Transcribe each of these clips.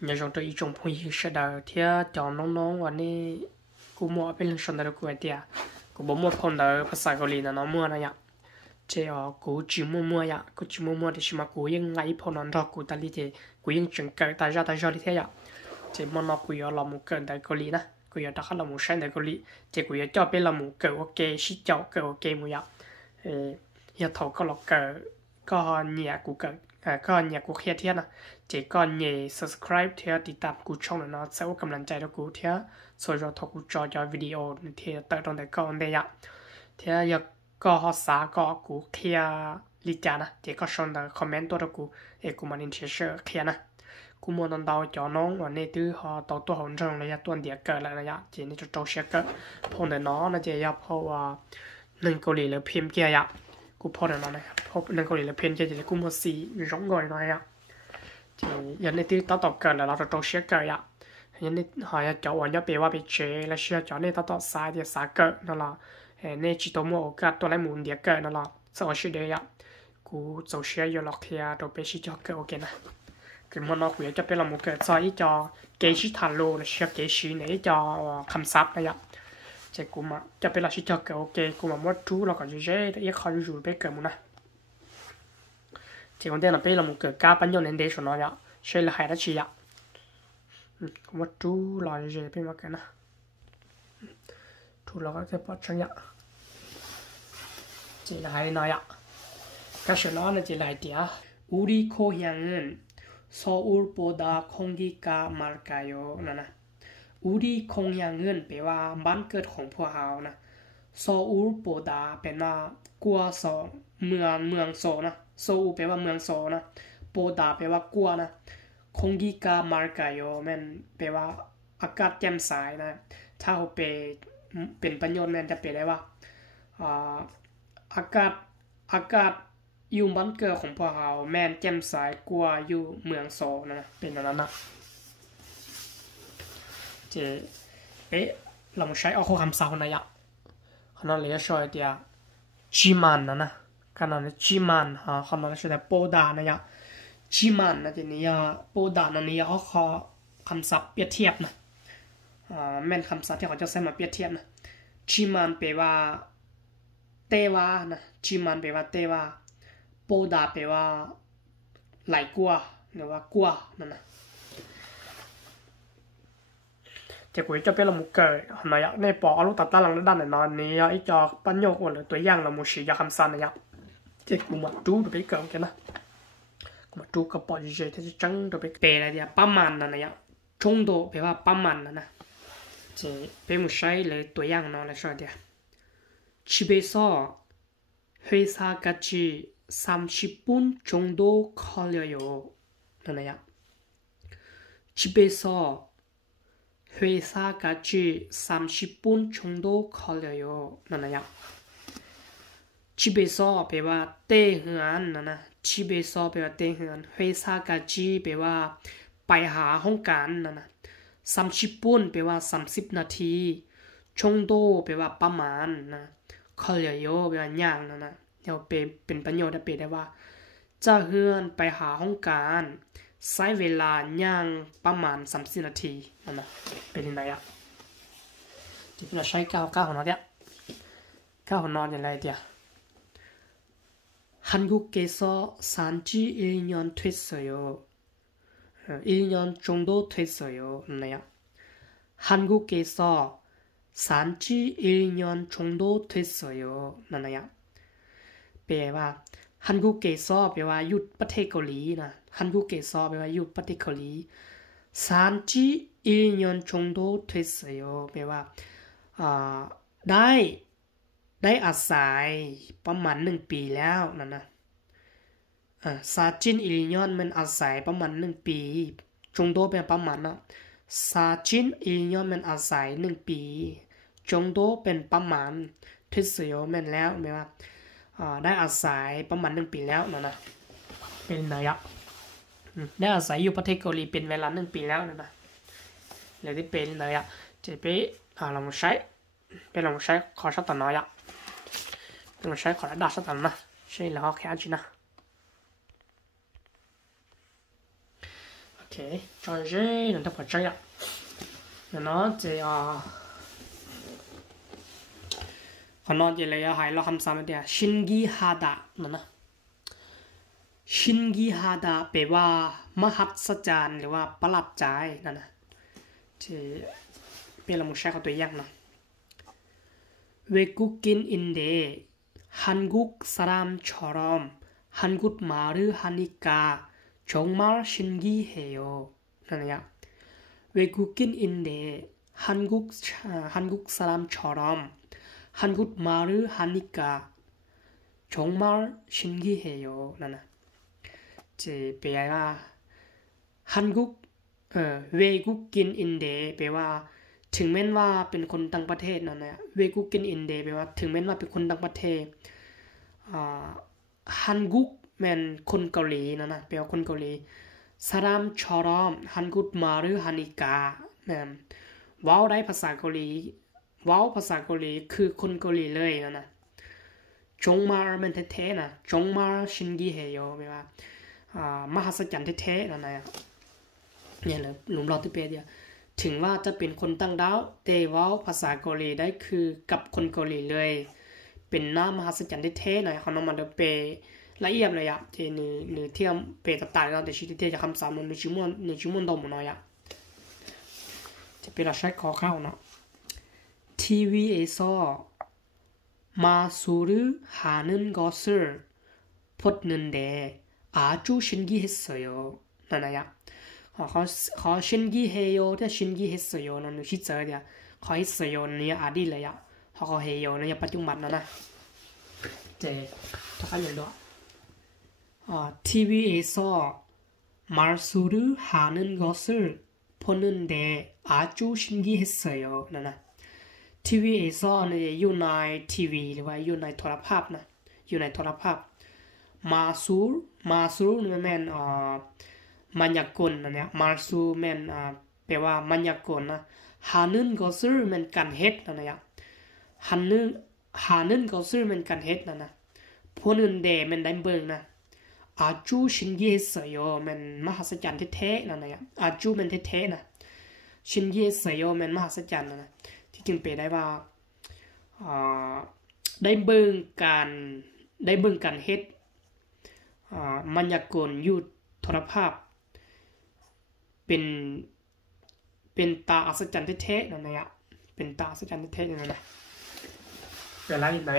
nhớ trong tôi trong phong hiểm sẽ đào thì cho nóngวันนี้กูมัวเป็นเรื่องชนแต่กูไอเดียกูบ่มัวพอนเดอภาษาเกาหลีนะน้องมัวนะยะเจ้ากูจิมัวยะกูจิมัวที่ชิมากูยังไงพอนนทอกูตาลีเจกูยังจึงเกิดตาจอที่เทียเจ้ามันนอกูยอลามูเกิดแต่เกาหลีนะกูยอดักลามูใช้แต่เกาหลีเจ้ากูยอจ่อเป็นลามูเกิดโอเคชิเจ้าเกิดโอเคมูยะยาถอก็หลอกเกิดก็เนี่ยกูเกิดก็เนี่ยกูเครียดเทียนะเจ้าก็เนี่ย subscribe เทียติดตามกูช่องเลยนะเสริมกำลังใจต่อกูเทียส่วนเราถอกูจอวิดีโอเทียเติร์ดตรงแต่ก็อันเดียเทียอยากก็ภาษาก็กูเคลียลิจานะเจ้าก็ชนแต่คอมเมนต์ตัวกูกูมันอินเทอร์เชอร์เคลียนะกูมัวตอนดาวจอน้องวันนี้ตื้อหอตัวหงจงระยะตัวเดียเกิดแล้วระยะเจ้านี่จะโตเชียเกิดพอเดี๋ยวน้องนะเจ้าอยากเพราะว่าหนึ่งเกาหลีหรือพิมพ์เกียร์ยะกูพอเดี๋ยวน้องนะครับเพราะหนึ่งเกาหลีหรือพิมพ์เกียร์จะกูมัวสีร้องก่อยน้อยอ่ะเจ้ายันนี่ตื้อต่อเกิดแล้วเราจะโตเชียเกิดยะยันนี่หอยจอวันจะเปว่าไปเจแล้วเชื่อจอนี่ต่อสายเดียสาเกิดนั่นแหละนี่จิตตัวมัวก็ตัวไรหมุนเดียเกิดนั่นแหละสองชื่อเดียกูโซเชียอยู่หลอกเทียตัวเป็นชิจอเกิดโอเคนะคือมันเราคุยจะเป็นเราหมุนเกิดซอยจอเกชิทันโลแล้วเชื่อเกชิในจอคำศัพท์นะยะเจ้ากูมาจะเป็นเราชิจอเกิดโอเคกูมามัดจูเราก็จะเจ๊แต่ยังคอยอยู่ไปเกิดมุนะเจ้าคนเดียวเราเป็นเราหมุนเกิดก้าปัญญาเน้นเดชน้อยะใช่ละหายได้ชียะกูมัดจูเราจะเจ๊เป็นมาเกิดนะถูกเราก็จะปลดชังยะเจ้าละหายน้อยะก็เชื่อน้อยนะเจ้าละหายเดีย우리 고향은 서울보다 공기가 맑아요. 나나. 우리 고향은 배와 만끝 홍포하오나. 서울보다 배나 구워서 มืองโซนะ 서울 배와 มืองโซนะ 보다 배와 구워나. 공기가 맑아요. 맨 배와อากาศแจ่มใสนะถ้าเราเป็นประโยชน์มันจะเป็นได้ว่าอากาศอยู่บ้านเกิดของพวกเราแม่นแจ่มใสกว่าอยู่เมืองโซนะเป็นอย่างนั้นนะเจ๊เราใช้เอาข้อคำศัพท์นะยะขนาดเลยช่วยเดียจิมันนะขนาดนี้จิมันขนาดนี้ช่วยแต่โปดานะยะจิมันนะทีนี้โปดานะนี่เอาข้อคำศัพท์เปรียบเทียบนะแม่นคำศัพท์ที่เขาจะใช้มาเปรียบเทียบนะจิมันแปลว่าเตวานะจิมันแปลว่าเตวาโปดาแปลว่าไหลกัวหรือว่ากัวนั่นนะเจ้ากุยจะเป็นลำมุกเกยหน่อยในปอเอาลูกตัดตาหลังด้านไหนนอนนี้ไอ้จอปัญโยกหรือตัวอย่างลำมุชียาคำสันนะเจ้ากูมาดูตัวไปเกิดกันนะกูมาดูกับปอจีเจที่จังตัวไปเปย์อะไรเดียประมาณนั่นนะชงโดแปลว่าประมาณนั่นนะเจ้าเป็นมุใช้เลยตัวอย่างนอนเลยช่วยเดีย집에서회사까지 30분 정도 걸려요. 나나야. 집에서 회사까지 30분 정도 걸려요. 나나야. 집에서 배와 떼흥안 나나. 집에서 배와 떼흥안 회사까지 배와 빠이하 홍간 나나. 30분 배와 30나티 정도 배와 빠만 나. 걸려요 배와 냥 나나. เราเป็นประโยชน์ได้เปรียบได้ว่าจะเฮือนไปหาห้องการใช้เวลาย่างประมาณ30นาทีนั่นนะเป็นยังไงอ่ะที่เราใช้ก้าวของเราเนี่ยก้าวของเราอย่างไรเดียว한국에서 산지 1년 됐어요. 1년 정도 됐어요. 나야. 한국에서 산지 1년 정도 됐어요. 나나야. แปลว่าฮันกูเกซอแปลว่ายุดประเทศเกาหลีนะฮันกูเกซอแปลว่ายุดประเทศเกาหลีซานจิ1년 정도 됐어요แปลว่าได้อาศัยประมาณ1ปีแล้วนั่นนะซาจิน1년มันอาศัยประมาณ1ปีจงโดเป็นประมาณนะซาจิน1년มันอาศัย1ปีจงโดเป็นประมาณ됐어요มันแล้วแปลว่าได้อาศัยประมาณ1ปีแล้วนะเป็นระยะได้อาศัยอยู่ประเทศเกาหลีเป็นเวลา1ปีแล้วนะเลยที่เป็นระยะจะไปเราใช้เป็นเราใช้ขอชัดต่อน้อยเราใช้ขอระดับชัดต่อนะใช่แล้วแค่จีนะโอเค cho dễ nó tập chơi ạ nó chỉ còn nó chỉ là hai lo ham sao đấy 신기하다 nó 신기하다 แปลว่ามหัศจรรย์หรือว่าประหลาดใจนั่นนะที่เป็นเราใช้ตัวอย่างนะ외국인인데 한국사람처럼 한국말을 하니까 정말 신기해요. 나야 외국인인데 한국사람처럼 한국말을 하니까 정말 신기해요. 나나 제 배야 한국 외국인인데 배와 ถึงแม้ว่าเป็นคนต่างประเทศนั่นนะเวกุกินอินเดแปลว่าถึงแม้ว่าเป็นคนต่างประเทศฮันกุกแม่นคนเกาหลีนั่นนะแปลว่าคนเกาหลีซารามชอรอมฮันกุกมาหรือฮันิกาแม่นว้าวได้ภาษาเกาหลีว้าวภาษาเกาหลีคือคนเกาหลีเลยนั่นนะจงมาแม่นแท้ๆนะจงมาชินกิเฮโยแปลว่ามหัศจรรย์แท้ๆนั่นนะเนี่ยเลยหลุมรอที่เปเดียถึงว่าจะเป็นคนต่างดาวแต่ว่าภาษาเกาหลีได้คือกับคนเกาหลีเลยเป็นน้ามหัศจรรย์แท้ๆหน่อยเขานำมาเปละเอียดเลยอะที่หนึ่งเที่ยวเปต่างๆเราแต่ชีวิตเที่ยวจะคำสามหนึ่งชั่วโมงต่อหมดหน่อยอะจะเป็นเราใช้ขอเข้าเนาะTV에서 마술을 하는 것을 봤는데 아주 신기했어요. 나나야. เขา신기해요แต่신기했어요นั่นคิดเจอเนี่ยเขาให้เสยเนี่ยอดีตเลยอ่ะเขาเฮโยเนี่ยปัจจุบันนะเจถ้าใครอย่างด้วยTV에서 마술을 하는 것을 보는데 아주 신기했어요นั่นนะ TV에서 เนี่ยอยู่ในทีวีหรือว่าอยู่ในโทรภาพนะอยู่ในโทรภาพมาซูนี่แม่นมันยากลนะเนี่ยมาซูแม่นแปลว่ามันยากลนะหานึนก็ซื้อแม่นกันเฮ็ดนะเนี่ยหานึนก็ซื้อแม่นกันเฮ็ดนะพวกนึงเดแม่นได้เบิ่งนะอาจูชินเยเสยโยแม่นมหัศจรรย์แท้ๆนะเนี่ยอาจูแม่นแท้ๆนะชินเยเสยโยแม่นมหัศจรรย์นะที่จึงแปลได้ว่าได้เบิ่งกันเฮ็ดมันยากลอยู่โทรภาพเป็นตาอัศจรรย์แท้ๆนั่นนะเป็นตาอัศจรรย์แท้ๆนั่นนะเวลาอีกหน่อย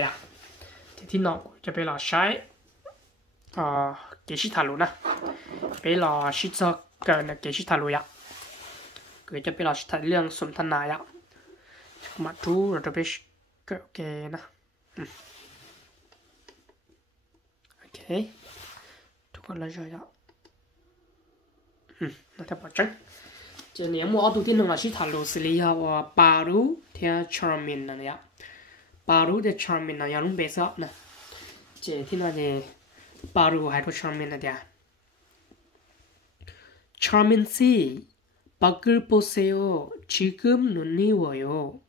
ที่น้องจะไปรอใช้เกชิทารุนะไปรอชิจเกินเกชิทารุก็จะไปรอชิทาเรื่องสนทนามาดูเราจะไปเกิดเกนะโอเคทุกคนเลยช่วย那他保证，这年末奥杜丁弄了是塔罗斯里哈哇巴鲁天 charming 那呀，巴鲁的 charming 那样弄白色呢，这听到的巴鲁还多 charming 那点 ，charming 씨 밖을 보세요 지금 눈이 와요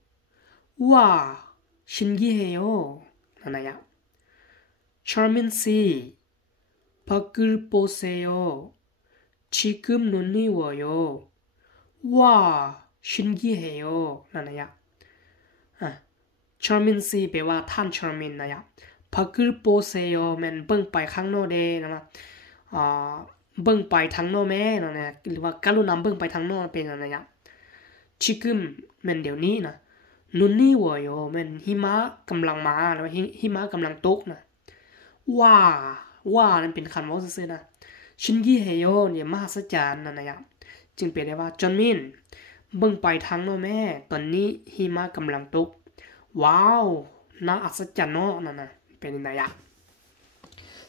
와 신기해요 나야 charming 씨 밖을 보세요 지금 눈이 와요. 와, 신기해요. 나나야. charming 씨 แปลว่าท่าน charming นะยะ 밖을 보세요 แม่นเบิ่งไปข้างนอกเด้นะเบิ่งไปทางนอกแม่นั่นนะหรือว่ากรุณาเบิ่งไปทางนอกเป็นนั่นนะยะ 지금 แม่นเดี๋ยวนี้นะ눈이 와요 แม่นหิมะกำลังมาหรือว่าหิมะกำลังตกนะว่านั่นเป็นคำว่าซื่อๆนะชินกิเฮโยเนี่ยมหัศจรรย์นั่นนะจึงเปรียบได้ว่าจอนมินเบิ่งไปทางโนแม่ตอนนี้หิมะกำลังตกว้าวน่าอัศจรรย์เนาะนั่นนะเป็นยังไง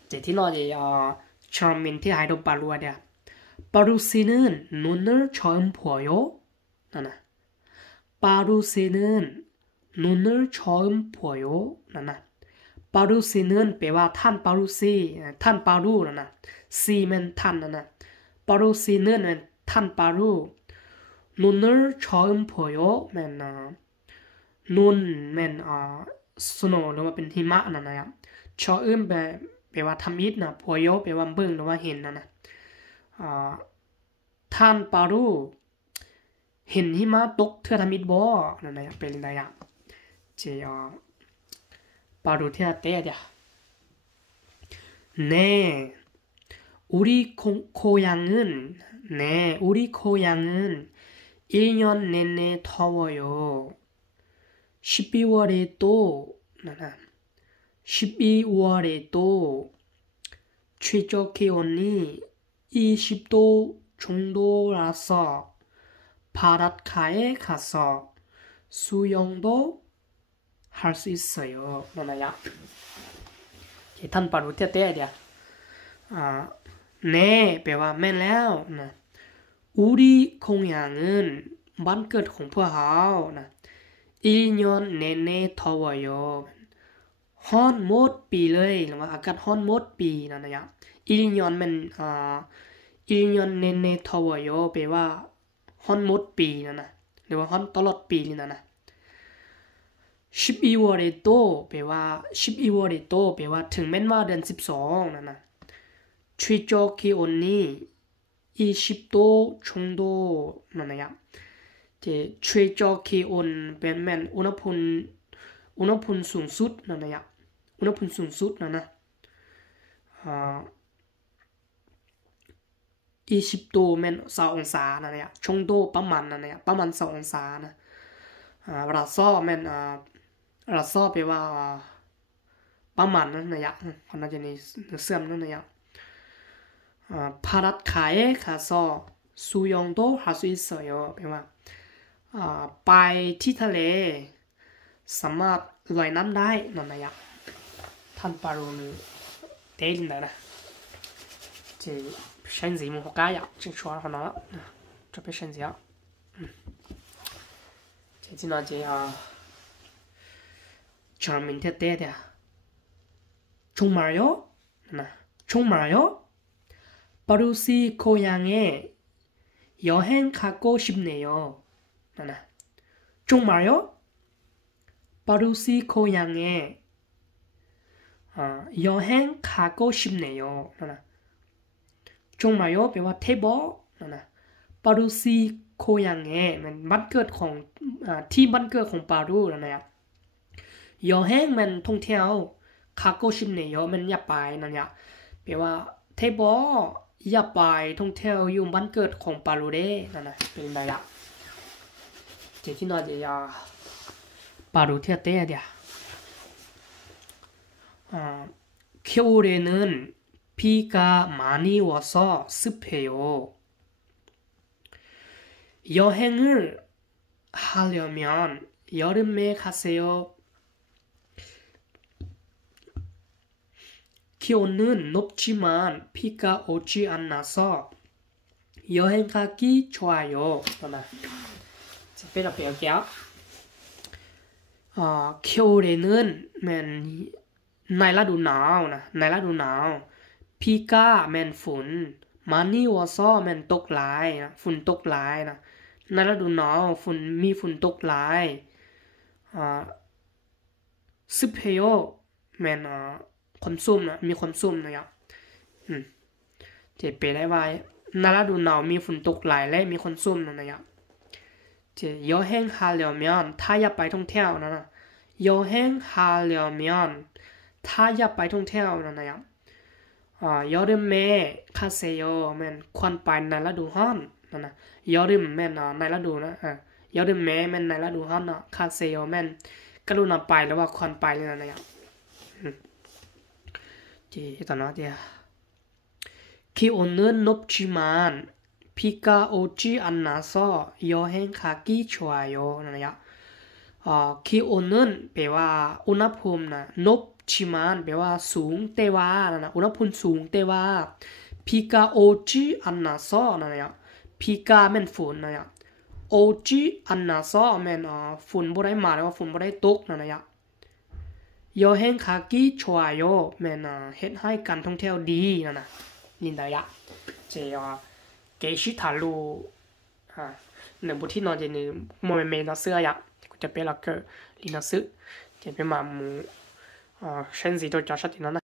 เจที่เราจะชอมมินที่ให้ดูปารัวเดียปารุซีนึนนุนเนอร์ชอมผัวโยนั่นนะปารุซีนึนนุนเนอร์ชอมผัวโยนั่นนะปารุซีนึนแปลว่าท่านปารุซีท่านปารุนั่นนะซีแม่นท่านนั่นนะปารุซีนึนแม่นท่านปารุนุนเนอร์ชอมผัวโยแม่นนุนแม่นสโนหรือว่าเป็นหิมะนั่นนะชอแปลว่าทำอิฐนะผัวโยแปลว่าเบิ่งหรือว่าเห็นนั่นนะ ท่านปารูเห็นหิมะตกเทือทมิดบ่นั่นนะเป็นไงอ่ะเจียปารูเทือเตะเดีย네 우리 고향은 네 우리 고향은 1년 내내 더워요. 12월에도 12월에도 최저 기온이 20도 정도라서 바닷가에 가서 수영도 할 수 있어요. 나나야. ท่านปารุเตเต้เดียเน่แปลว่าแม่นแล้วนะอุริคงอย่างเงินบ้านเกิดของพวกเขานะอีนอนเนเน่ทวายฮ้อนหมดปีเลยหรือว่าอากาศฮ้อนหมดปีนั่นนะยะอีนอนมันอีนอนเนเน่ทวายแปลว่าฮ้อนหมดปีนั่นนะหรือว่าฮ้อนตลอดปีนั่นนะ12월에도 แปลว่า12월에도 แปลว่าถึงแม้ว่าเดือน12นั่นนะ최저 기온이 20도 정도นั่นนะ최저 기온 เป็นแม่นอุณหภูมิสูงสุดนั่นนะอุณหภูมิสูงสุดนั่นนะ20도 แม่น20องศานั่นนะ정도ประมาณนั่นนะประมาณ2องศานะราซอแม่นราซอแปลว่าประมาณนั้นนะยะคนน่าจะในเสื่อมนั่นนะยะ바닷가에 가서 수영도 할 수 있어요. แปลว่าไปที่ทะเลสามารถลอยน้ำได้นั่นนะยะท่านปารุนเตลินได้นะจะเช่นสีมุกกายะจึงชวนเขาเนาะจะไปเช่นสีอ่ะจะที่น่าจะ장민 때때야 정말요? 나 정말요? 파루시 고향에 여행 가고 싶네요. 나나 정말요? 파루시 고향에 여행 가고 싶네요. 나나 정말요? แปลว่าเทบอนั่นนะปารูซีโคยังเงมันบ้านเกิดของที่บ้านเกิดของปารูนั่นนะ여행มันท่องเที่ยว가고 싶네요มันอยากไปนั่นเนี่ยแปลว่าเทบออยากไปท่องเที่ยวอยู่บ้านเกิดของปารูเด้นั่นนะเป็นไงอ่ะเจที่น่าจะปารูเที่ยวเต้เดีย겨울에는 비가 많이 와서 습해요. 여행을 하려면 여름에 가세요. 기온은 높지만 비가 오지 않아서 여행 가기 좋아요. 겨울에는 ในฤดูหนาวนะในฤดูหนาวพีกาแม่นฝนมานี่วอซอแม่นตกหลายนะฝนตกหลายนะในฤดูหนาวฝนมีฝนตกหลายซึเพโยแม่นคนซุ่มนะมีคนซุ่มนะครับจะเปลได้ว่าในฤดูหนาวมีฝนตกหลายและมีคนซุ่มนะครับจะยอแห้งฮาเลียวเมียนถ้าอยากไปท่องเที่ยวนะยอแห้งฮาเลียวเมียนถ้าอยากไปท่องเที่ยวนะครับ여름에 가세요แม่นควรไปในฤดูร้อนนั่นนะ여름แม่นในฤดูนะ여름에แม่นในฤดูร้อนนะ가세요แม่นกรุณาไปหรือว่าควรไปเลยนะครับจีตอนนั้น기온은 높지만 비가 오지 않아서 여행 가기 좋아요นะครับ기온은 แปลว่าอุณหภูมินะชิมานแปลว่าสูงเตวานะอุณหภูมิสูงเตวาพีกาโอจิอันนาซอนะพีกาแม่นฝนนะโอจิอันนาซอแม่นฝนบ่ได้มาแล้วว่าฝนบ่ได้ตกนะยอแห่งคากิชัวโยแม่นเฮ็ดให้การท่องเที่ยวดีนะยินได้เจเกชิทารูในบทที่นอนจะนี่โมเมเมนะเสื้อกูจะเป็นลักเกอร์ลินาซึจะเป็นมามูเช่นสีตัวจอชัดที่นั่นนะ